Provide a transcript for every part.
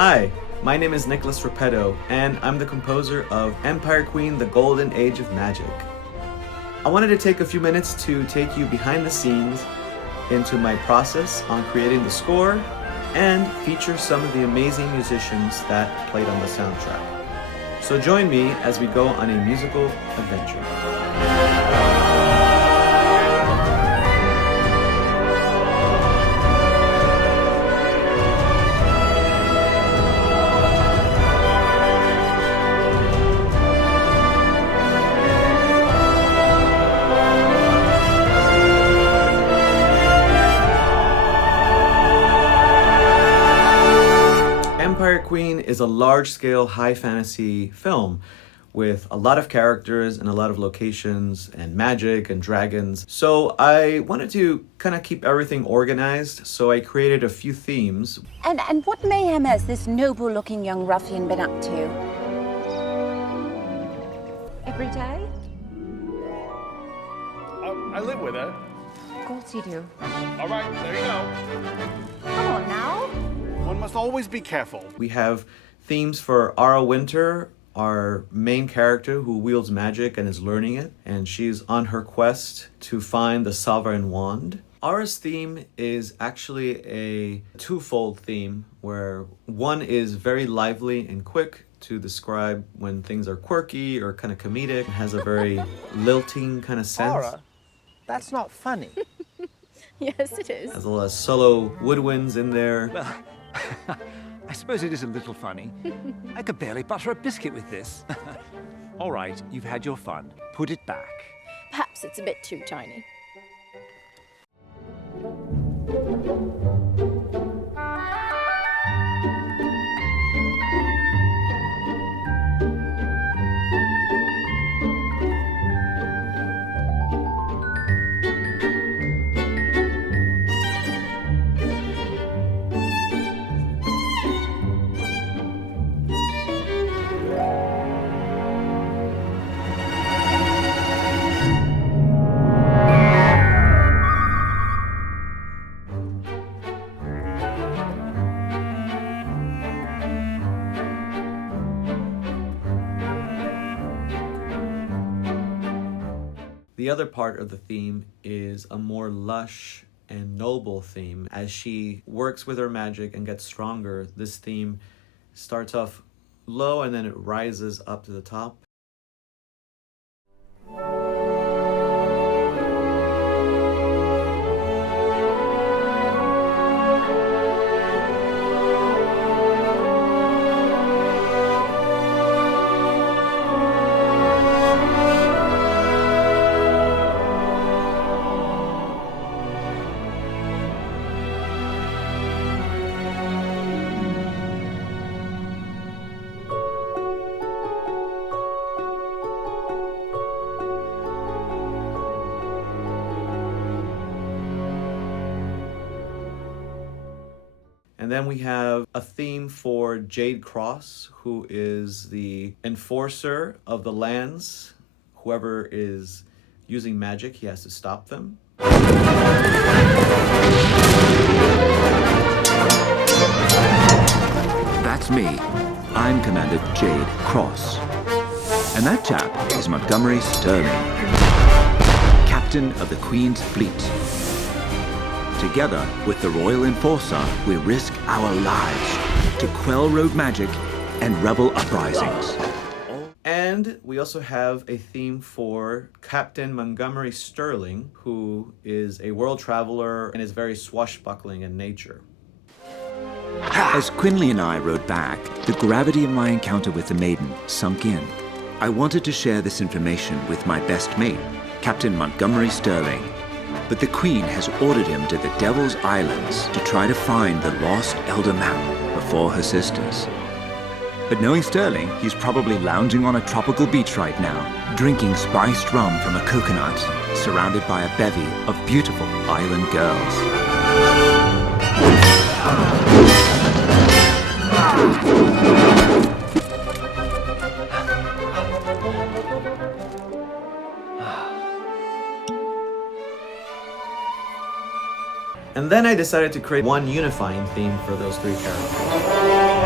Hi, my name is Nicolas Repetto, and I'm the composer of Empire Queen: The Golden Age of Magic. I wanted to take a few minutes to take you behind the scenes into my process on creating the score and feature some of the amazing musicians that played on the soundtrack. So join me as we go on a musical adventure. Empire Queen is a large-scale high fantasy film with a lot of characters and a lot of locations and magic and dragons. So I wanted to kind of keep everything organized, so I created a few themes. And what mayhem has this noble-looking young ruffian been up to? Every day? I live with her. Of course you do. All right, there you go. Come on now. One must always be careful. We have themes for Ara Winter, our main character who wields magic and is learning it, and she's on her quest to find the Sovereign Wand. Ara's theme is actually a twofold theme, where one is very lively and quick to describe when things are quirky or kind of comedic. It has a very lilting kind of sense. Ara, that's not funny. Yes, it is. Has a lot of solo woodwinds in there. Well, I suppose it is a little funny. I could barely butter a biscuit with this. All right, you've had your fun. Put it back. Perhaps it's a bit too tiny. The other part of the theme is a more lush and noble theme. As she works with her magic and gets stronger, this theme starts off low and then it rises up to the top. And then we have a theme for Jade Cross, who is the enforcer of the lands. Whoever is using magic, he has to stop them. That's me. I'm Commander Jade Cross. And that chap is Montgomery Sterling, Captain of the Queen's Fleet. Together with the Royal Enforcer, we risk our lives to quell rogue magic and rebel uprisings. And we also have a theme for Captain Montgomery Sterling, who is a world traveler and is very swashbuckling in nature. As Quinley and I rode back, the gravity of my encounter with the maiden sunk in. I wanted to share this information with my best mate, Captain Montgomery Sterling. But the Queen has ordered him to the Devil's Islands to try to find the lost Elder Map before her sisters. But knowing Sterling, he's probably lounging on a tropical beach right now, drinking spiced rum from a coconut, surrounded by a bevy of beautiful island girls. And then I decided to create one unifying theme for those three characters.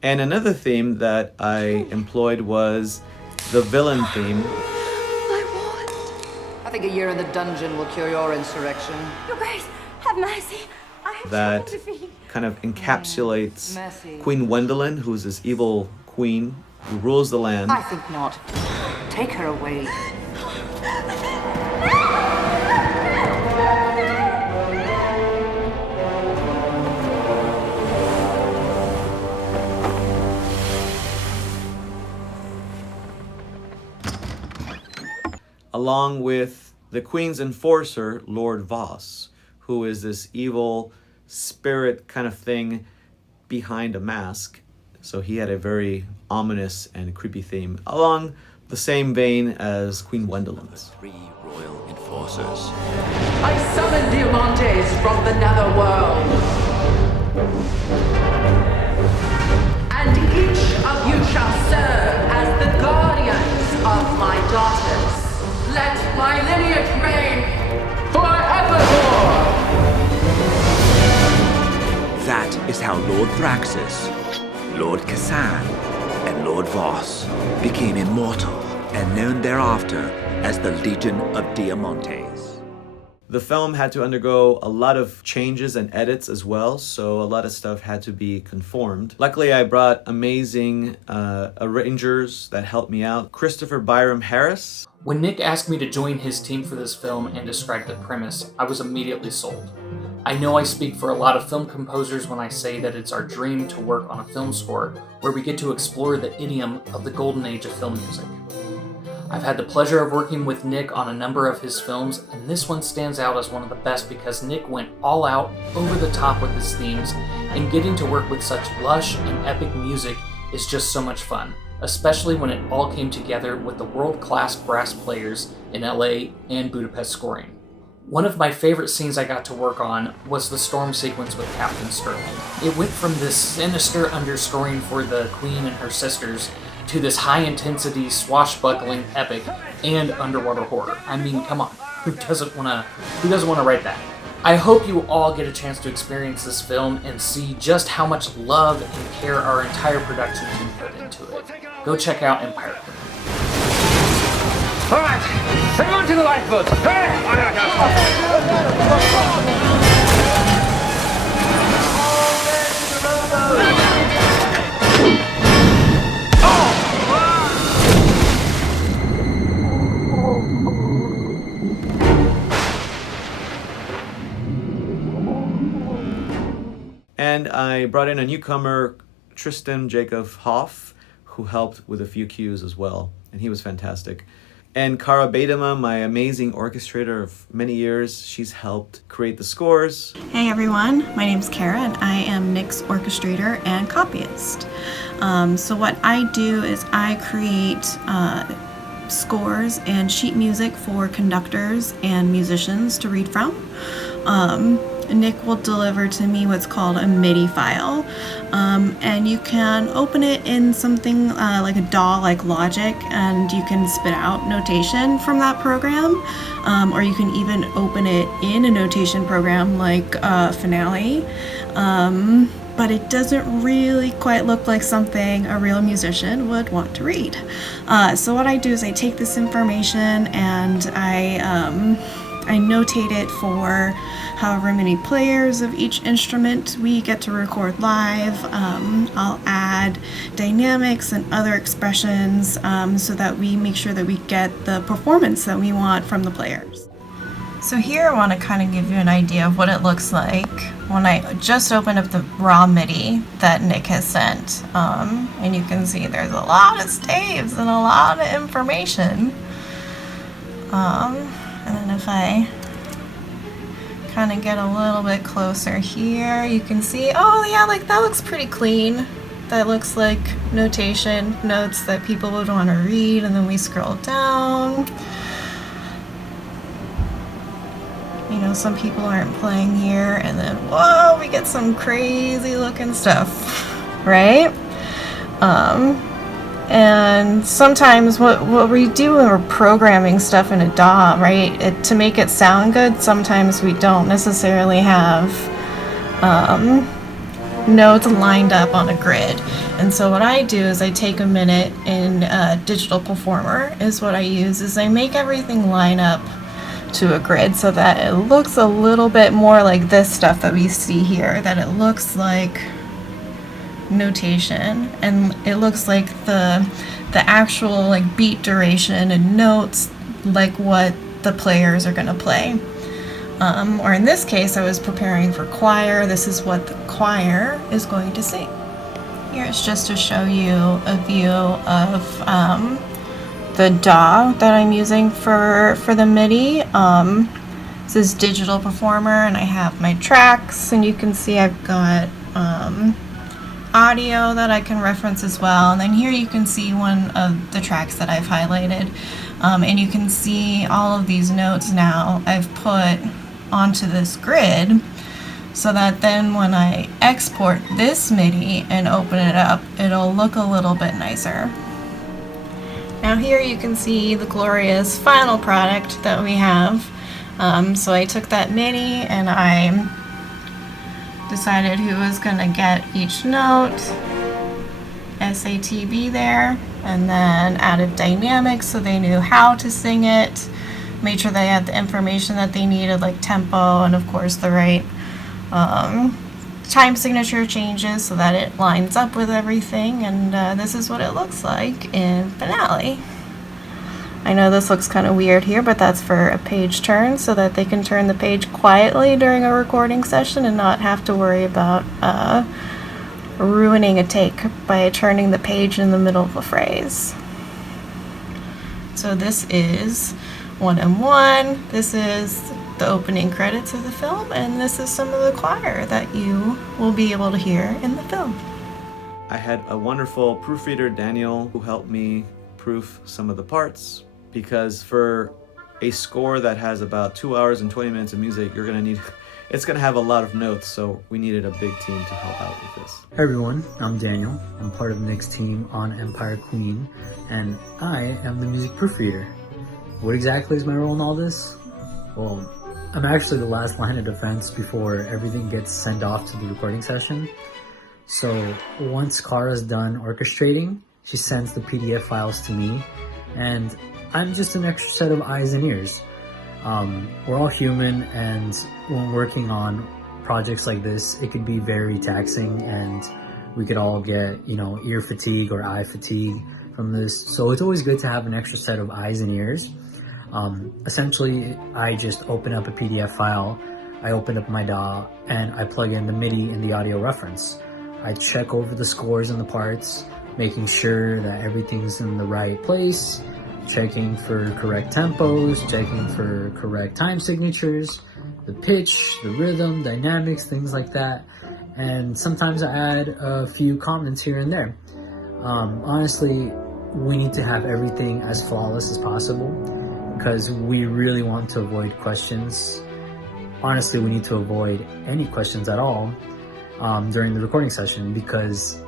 And another theme that I employed was the villain theme. I think a year in the dungeon will cure your insurrection. Your Grace, have mercy. I have That trouble defeating. kind of encapsulates Messy. Queen Gwendolen, who's this evil queen who rules the land. I think not. Take her away. Along with the Queen's enforcer, Lord Voss, who is this evil spirit kind of thing behind a mask. So he had a very ominous and creepy theme, along the same vein as Queen Gwendolen's. 3 royal enforcers. I summon Diamantes from the netherworld. And each of you shall serve as the guardians of my daughters. Let my lineage reign forevermore! That is how Lord Thraxus, Lord Kassan, and Lord Voss became immortal and known thereafter as the Legion of Diamantes. The film had to undergo a lot of changes and edits as well, so a lot of stuff had to be conformed. Luckily, I brought amazing arrangers that helped me out. Christopher Byram Harris. When Nick asked me to join his team for this film and describe the premise, I was immediately sold. I know I speak for a lot of film composers when I say that it's our dream to work on a film score where we get to explore the idiom of the golden age of film music. I've had the pleasure of working with Nick on a number of his films, and this one stands out as one of the best because Nick went all out, over the top with his themes, and getting to work with such lush and epic music is just so much fun, especially when it all came together with the world-class brass players in LA and Budapest scoring. One of my favorite scenes I got to work on was the storm sequence with Captain Sterling. It went from this sinister underscoring for the Queen and her sisters to this high-intensity, swashbuckling epic and underwater horror. I mean, come on, who doesn't want to write that? I hope you all get a chance to experience this film and see just how much love and care our entire production team put into it. Go check out Empire Queen. All right, hang on to the lifeboats. And I brought in a newcomer, Tristan Jacob Hoff, who helped with a few cues as well, and he was fantastic. And Kara Badema, my amazing orchestrator of many years, she's helped create the scores. Hey everyone, my name's Kara and I am Nick's orchestrator and copyist. So what I do is I create scores and sheet music for conductors and musicians to read from. Nick will deliver to me what's called a MIDI file, and you can open it in something like a DAW like Logic, and you can spit out notation from that program, or you can even open it in a notation program like Finale. but it doesn't really quite look like something a real musician would want to read. So what I do is I take this information and I notate it for however many players of each instrument we get to record live. I'll add dynamics and other expressions so that we make sure that we get the performance that we want from the players. So here I want to kind of give you an idea of what it looks like when I just opened up the raw MIDI that Nick has sent. And you can see there's a lot of staves and a lot of information. And then if I kind of get a little bit closer here, you can see, oh yeah, like that looks pretty clean. That looks like notation, notes that people would want to read, and then we scroll down. You know, some people aren't playing here, and then, whoa, we get some crazy looking stuff, right? And sometimes what we do when we're programming stuff in a DAW, right, to make it sound good, sometimes we don't necessarily have notes lined up on a grid. And so what I do is I take a minute in Digital Performer, is what I use, is I make everything line up to a grid so that it looks a little bit more like this stuff that we see here, that it looks like notation, and it looks like the actual like beat duration and notes, like what the players are going to play. Or in this case, I was preparing for choir. This is what the choir is going to sing. Here's just to show you a view of the DAW that I'm using for the MIDI. This is Digital Performer, and I have my tracks, and you can see I've got audio that I can reference as well. And then here you can see one of the tracks that I've highlighted, and you can see all of these notes now I've put onto this grid, so that then when I export this MIDI and open it up, it'll look a little bit nicer. Now here you can see the glorious final product that we have. So I took that MIDI and I decided who was going to get each note, SATB there, and then added dynamics so they knew how to sing it, made sure they had the information that they needed, like tempo and of course the right time signature changes so that it lines up with everything. And this is what it looks like in Finale. I know this looks kind of weird here, but that's for a page turn so that they can turn the page quietly during a recording session and not have to worry about ruining a take by turning the page in the middle of a phrase. So this is 1M1, this is the opening credits of the film, and this is some of the choir that you will be able to hear in the film. I had a wonderful proofreader, Daniel, who helped me proof some of the parts, because for a score that has about 2 hours and 20 minutes of music, you're gonna need, it's gonna have a lot of notes, so we needed a big team to help out with this. Hey everyone, I'm Daniel. I'm part of Nick's team on Empire Queen, and I am the music proofreader. What exactly is my role in all this? Well, I'm actually the last line of defense before everything gets sent off to the recording session. So once Kara's done orchestrating, she sends the PDF files to me, and I'm just an extra set of eyes and ears. We're all human, and when working on projects like this, it could be very taxing, and we could all get, ear fatigue or eye fatigue from this. So it's always good to have an extra set of eyes and ears. Essentially, I just open up a PDF file, I open up my DAW, and I plug in the MIDI and the audio reference. I check over the scores and the parts, making sure that everything's in the right place, checking for correct tempos, checking for correct time signatures, the pitch, the rhythm, dynamics, things like that. And sometimes I add a few comments here and there. Honestly, we need to have everything as flawless as possible because we really want to avoid questions. Honestly, we need to avoid any questions at all during the recording session because,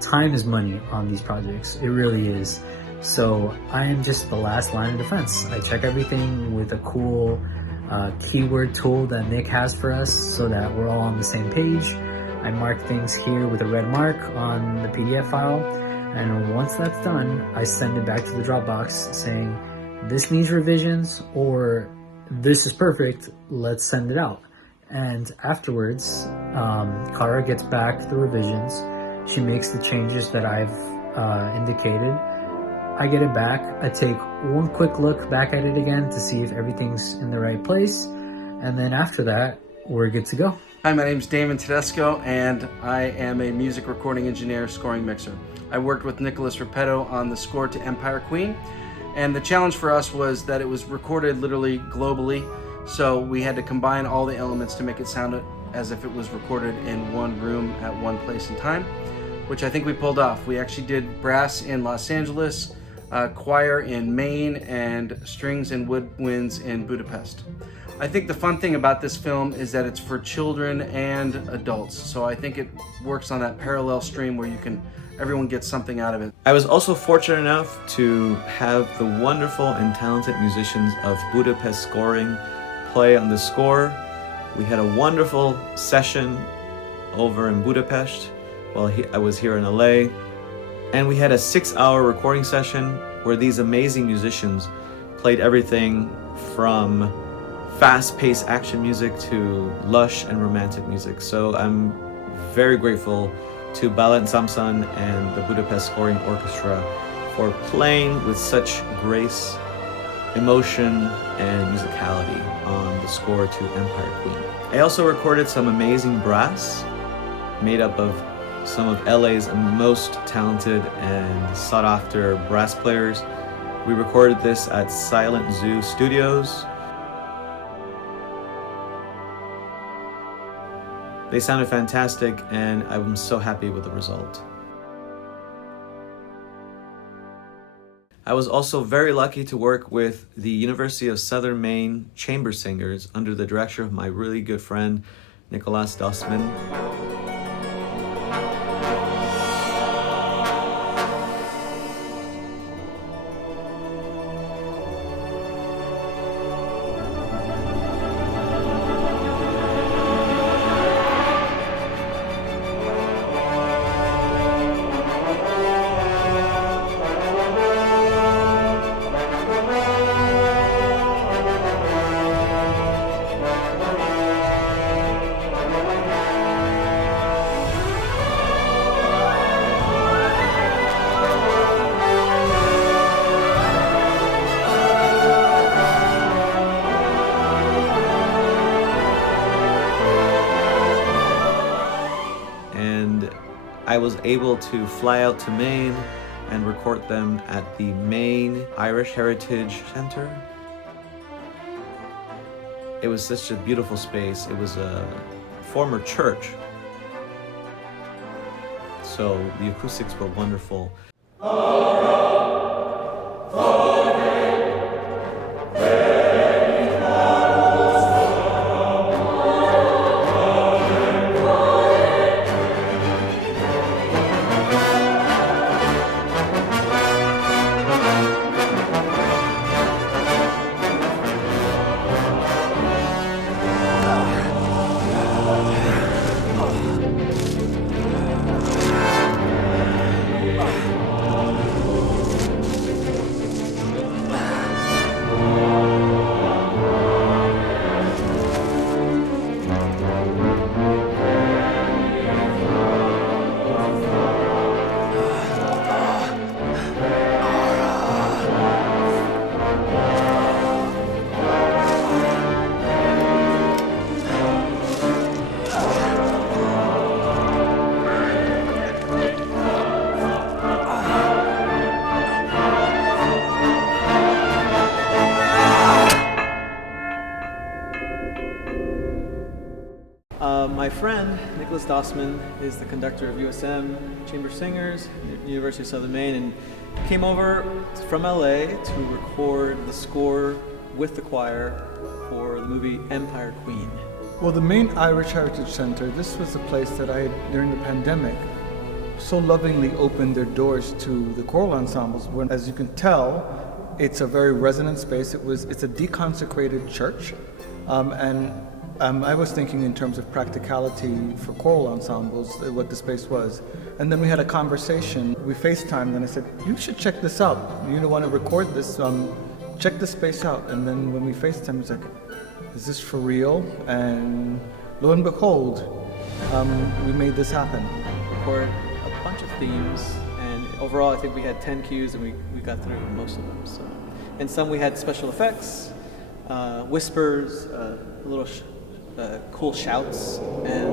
time is money on these projects. It really is. So I am just the last line of defense. I check everything with a cool keyword tool that Nick has for us so that we're all on the same page. I mark things here with a red mark on the PDF file, and once that's done, I send it back to the Dropbox saying, this needs revisions, or this is perfect, let's send it out. And afterwards, Kara gets back the revisions. She makes the changes that I've indicated. I get it back. I take one quick look back at it again to see if everything's in the right place. And then after that, we're good to go. Hi, my name's Damon Tedesco, and I am a music recording engineer, scoring mixer. I worked with Nicolas Repetto on the score to Empire Queen, and the challenge for us was that it was recorded literally globally, so we had to combine all the elements to make it sound as if it was recorded in one room at one place and time, which I think we pulled off. We actually did brass in Los Angeles, choir in Maine, and strings and woodwinds in Budapest. I think the fun thing about this film is that it's for children and adults, so I think it works on that parallel stream where everyone gets something out of it. I was also fortunate enough to have the wonderful and talented musicians of Budapest Scoring play on the score. We had a wonderful session over in Budapest while I was here in LA, and we had a 6-hour recording session where these amazing musicians played everything from fast-paced action music to lush and romantic music. So I'm very grateful to Balint Samson and the Budapest Scoring Orchestra for playing with such grace, emotion, and musicality on the score to Empire Queen. I also recorded some amazing brass made up of some of LA's most talented and sought-after brass players. We recorded this at Silent Zoo Studios. They sounded fantastic, and I'm so happy with the result. I was also very lucky to work with the University of Southern Maine chamber singers under the direction of my really good friend, Nicolas Dossman. I was able to fly out to Maine and record them at the Maine Irish Heritage Center. It was such a beautiful space. It was a former church, so the acoustics were wonderful. My friend, Nicolas Dossman, is the conductor of USM Chamber Singers at University of Southern Maine, and came over from LA to record the score with the choir for the movie Empire Queen. Well, the Maine Irish Heritage Center, this was a place that I had, during the pandemic, so lovingly opened their doors to the choral ensembles. When, as you can tell, it's a very resonant space. It's a deconsecrated church, and I was thinking in terms of practicality for choral ensembles, what the space was. And then we had a conversation. We FaceTimed, and I said, you should check this out. You don't want to record this, check the space out. And then when we FaceTimed, it's like, is this for real? And lo and behold, we made this happen. Record a bunch of themes, and overall I think we had 10 cues, and we got through most of them. So, and some we had special effects, whispers, little cool shouts, and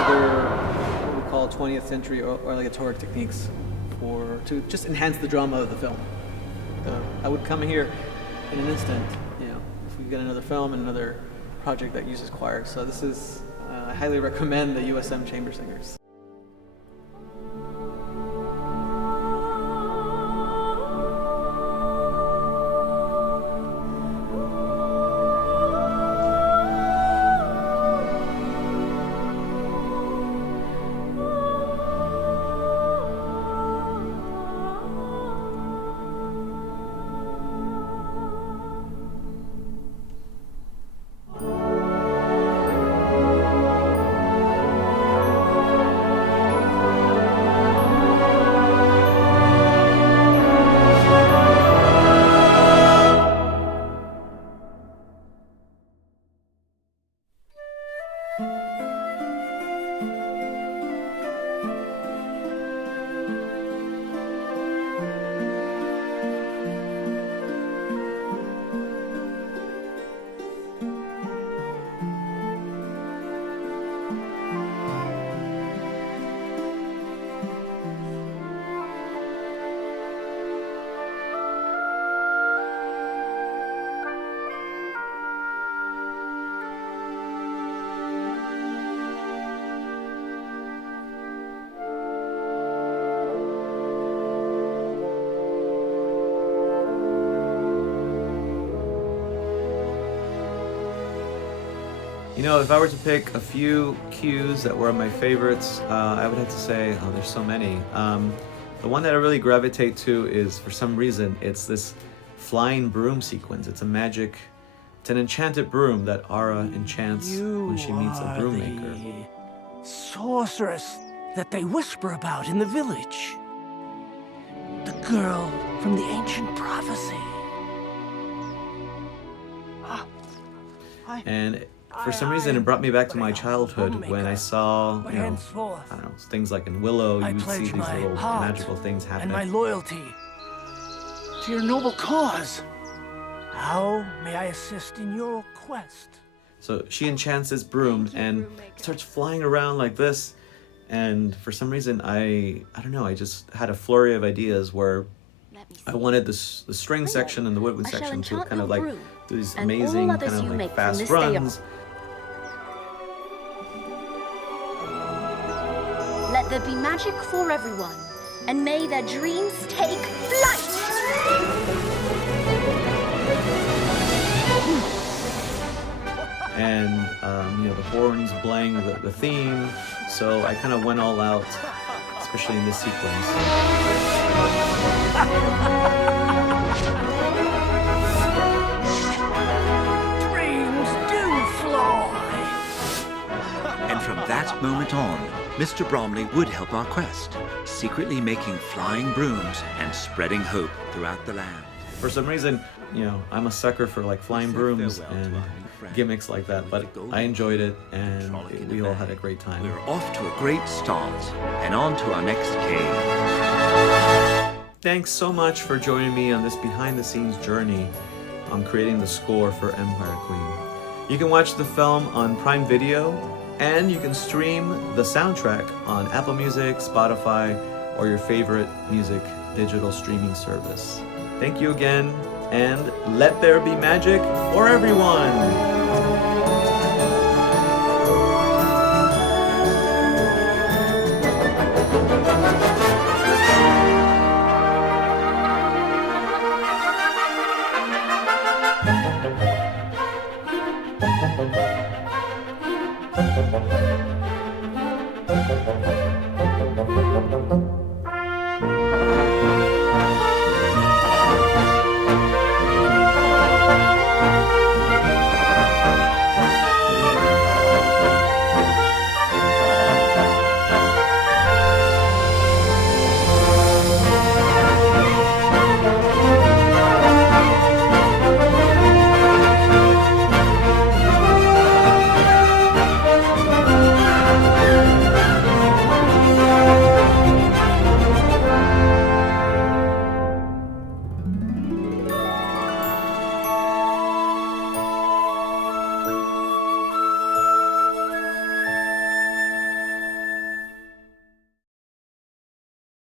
other what we call 20th century oratory techniques to just enhance the drama of the film. I would come here in an instant, if we get another film and another project that uses choir. So this is, I highly recommend the USM Chamber Singers. If I were to pick a few cues that were my favorites, I would have to say, there's so many. The one that I really gravitate to is, for some reason, it's this flying broom sequence. It's an enchanted broom that Ara enchants when she meets a broom maker. Sorceress that they whisper about in the village. The girl from the ancient prophecy. And for some reason, it brought me back to my childhood when I saw, things like in Willow, you would see these little magical things happen. And my loyalty to your noble cause. How may I assist in your quest? So she enchants this broom and it starts flying around like this. And for some reason, I just had a flurry of ideas where I wanted the string section and the woodwind section to kind of like do these amazing kind of like fast runs. Let there be magic for everyone, and may their dreams take flight! And the horns playing the theme, so I kind of went all out, especially in this sequence. Dreams do fly! And from that moment on, Mr. Bromley would help our quest, secretly making flying brooms and spreading hope throughout the land. For some reason, I'm a sucker for like flying brooms and gimmicks like that, but I enjoyed it and we all had a great time. We're off to a great start and on to our next cave. Thanks so much for joining me on this behind-the-scenes journey on creating the score for Empire Queen. You can watch the film on Prime Video, and you can stream the soundtrack on Apple Music, Spotify, or your favorite music digital streaming service. Thank you again, and let there be magic for everyone!